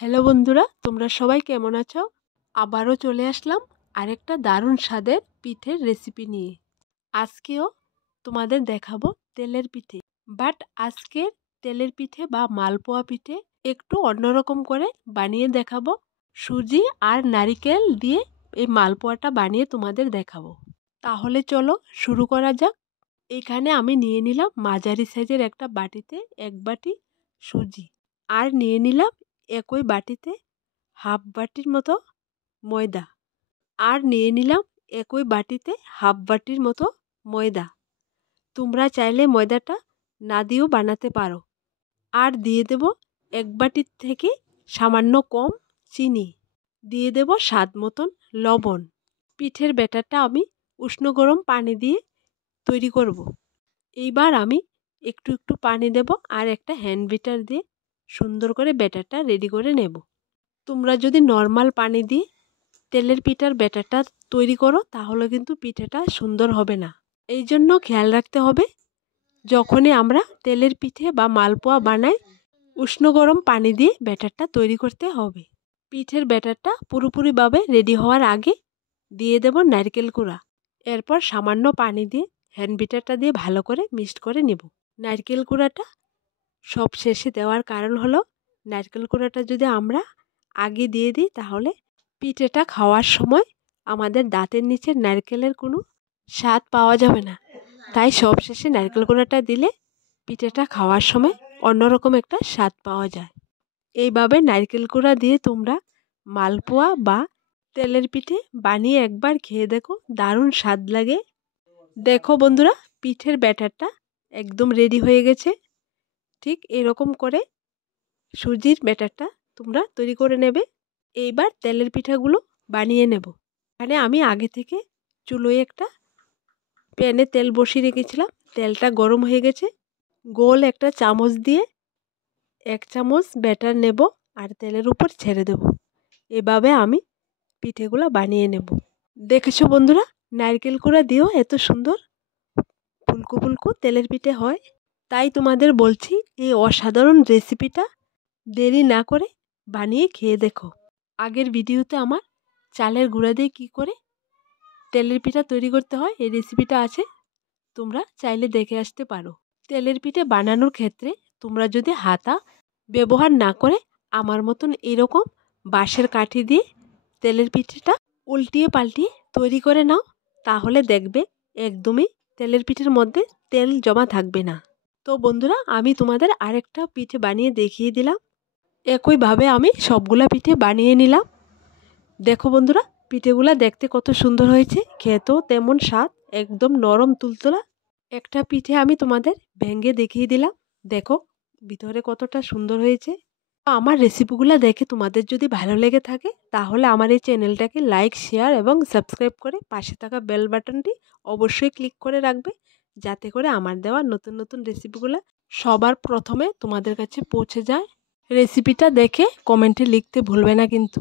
Hello বন্ধুরা, তোমরা সবাই কেমন আছো? আবারও চলে আসলাম আরেকটা দারুণ স্বাদের পিঠের রেসিপি নিয়ে। আজকেও তোমাদের দেখাবো তেলের পিঠে। বাট আজকের তেলের পিঠে বা মালপোয়া পিঠে একটু অন্যরকম করে বানিয়ে দেখাবো। সুজি আর নারিকেল দিয়ে এই মালপোয়াটা বানিয়ে তোমাদের দেখাবো। তাহলে চলো শুরু করা যাক। এখানে আমি নিয়ে নিলাম মাঝারি সাইজের একটা বাটিতে 1 বাটি সুজি, আর নিয়ে নিলাম একই বাটিতে হাফ বাটির মতো ময়দা, আর নিয়ে নিলাম একই বাটিতে হাফ বাটির মতো ময়দা। তোমরা চাইলে ময়দাটা না দিয়েও বানাতে পারো। আর দিয়ে দেব 1 বাটির থেকে সামান্য কম চিনি, দিয়ে দেব স্বাদ মতন লবণ। পিঠের ব্যাটারটা আমি উষ্ণ গরম পানি দিয়ে তৈরি করব। এইবার আমি একটু একটু পানি দেব আর একটা হ্যান্ড বিটার দিয়ে সুন্দর করে ব্যাটারটা রেডি করে নেব। তোমরা যদি নর্মাল পানি দিয়ে তেলের পিঠার ব্যাটারটা তৈরি করো তাহলে কিন্তু পিঠাটা সুন্দর হবে না। এই জন্য খেয়াল রাখতে হবে, যখনই আমরা তেলের পিঠে বা মালপোয়া বানাই উষ্ণ গরম পানি দিয়ে ব্যাটারটা তৈরি করতে হবে। পিঠের ব্যাটারটা পুরোপুরিভাবে রেডি হওয়ার আগে দিয়ে দেব নারকেল কুড়া। এরপর সামান্য পানি দিয়ে হ্যান্ড বিটারটা দিয়ে ভালো করে মিক্সড করে নেব। নারকেল কুড়াটা সব শেষে দেওয়ার কারণ হলো, নারকেল কুড়াটা যদি আমরা আগে দিয়ে দিই তাহলে পিঠেটা খাওয়ার সময় আমাদের দাঁতের নিচে নারকেলের কোনো স্বাদ পাওয়া যাবে না। তাই সব শেষে নারকেল কুড়াটা দিলে পিঠেটা খাওয়ার সময় অন্যরকম একটা স্বাদ পাওয়া যায়। এইভাবে নারকেল কুড়া দিয়ে তোমরা মালপোয়া বা তেলের পিঠে বানিয়ে একবার খেয়ে দেখো, দারুণ স্বাদ লাগে। দেখো বন্ধুরা, পিঠের ব্যাটারটা একদম রেডি হয়ে গেছে। ঠিক এরকম করে সুজির ব্যাটারটা তোমরা তৈরি করে নেবে। এইবার তেলের পিঠাগুলো বানিয়ে নেব। এখানে আমি আগে থেকে চুলোয় একটা প্যানে তেল বসিয়ে রেখেছিলাম। তেলটা গরম হয়ে গেছে। গোল একটা চামচ দিয়ে 1 চামচ ব্যাটার নেব আর তেলের উপর ছেড়ে দেব। এভাবে আমি পিঠেগুলো বানিয়ে নেব। দেখেছো বন্ধুরা, নারকেল কুড়া দিয়েও এত সুন্দর ফুলকো ফুলকো তেলের পিঠে হয়। তাই তোমাদের বলছি, এই অসাধারণ রেসিপিটা দেরি না করে বানিয়ে খেয়ে দেখো। আগের ভিডিওতে আমার চালের গুঁড়া দিয়ে কী করে তেলের পিঠা তৈরি করতে হয় এই রেসিপিটা আছে, তোমরা চাইলে দেখে আসতে পারো। তেলের পিঠে বানানোর ক্ষেত্রে তোমরা যদি হাতা ব্যবহার না করে আমার মতন এরকম বাঁশের কাঠি দিয়ে তেলের পিঠেটা উল্টিয়ে পাল্টিয়ে তৈরি করে নাও, তাহলে দেখবে একদমই তেলের পিঠের মধ্যে তেল জমা থাকবে না। তো বন্ধুরা, আমি তোমাদের আরেকটা পিঠে বানিয়ে দেখিয়ে দিলাম। একইভাবে আমি সবগুলা পিঠে বানিয়ে নিলাম। দেখো বন্ধুরা, পিঠেগুলা দেখতে কত সুন্দর হয়েছে, খেতেও তেমন স্বাদ, একদম নরম তুলতুলা। একটা পিঠে আমি তোমাদের ভেঙে দেখিয়ে দিলাম। দেখো ভিতরে কতটা সুন্দর হয়েছে। আমার রেসিপিগুলো দেখে তোমাদের যদি ভালো লেগে থাকে তাহলে আমার এই চ্যানেলটাকে লাইক, শেয়ার এবং সাবস্ক্রাইব করে পাশে থাকা বেল বাটনটি অবশ্যই ক্লিক করে রাখবে, যাতে করে আমার দেওয়া নতুন নতুন রেসিপিগুলো সবার প্রথমে তোমাদের কাছে পৌঁছে যায়। রেসিপিটা দেখে কমেন্টে লিখতে ভুলবে না কিন্তু।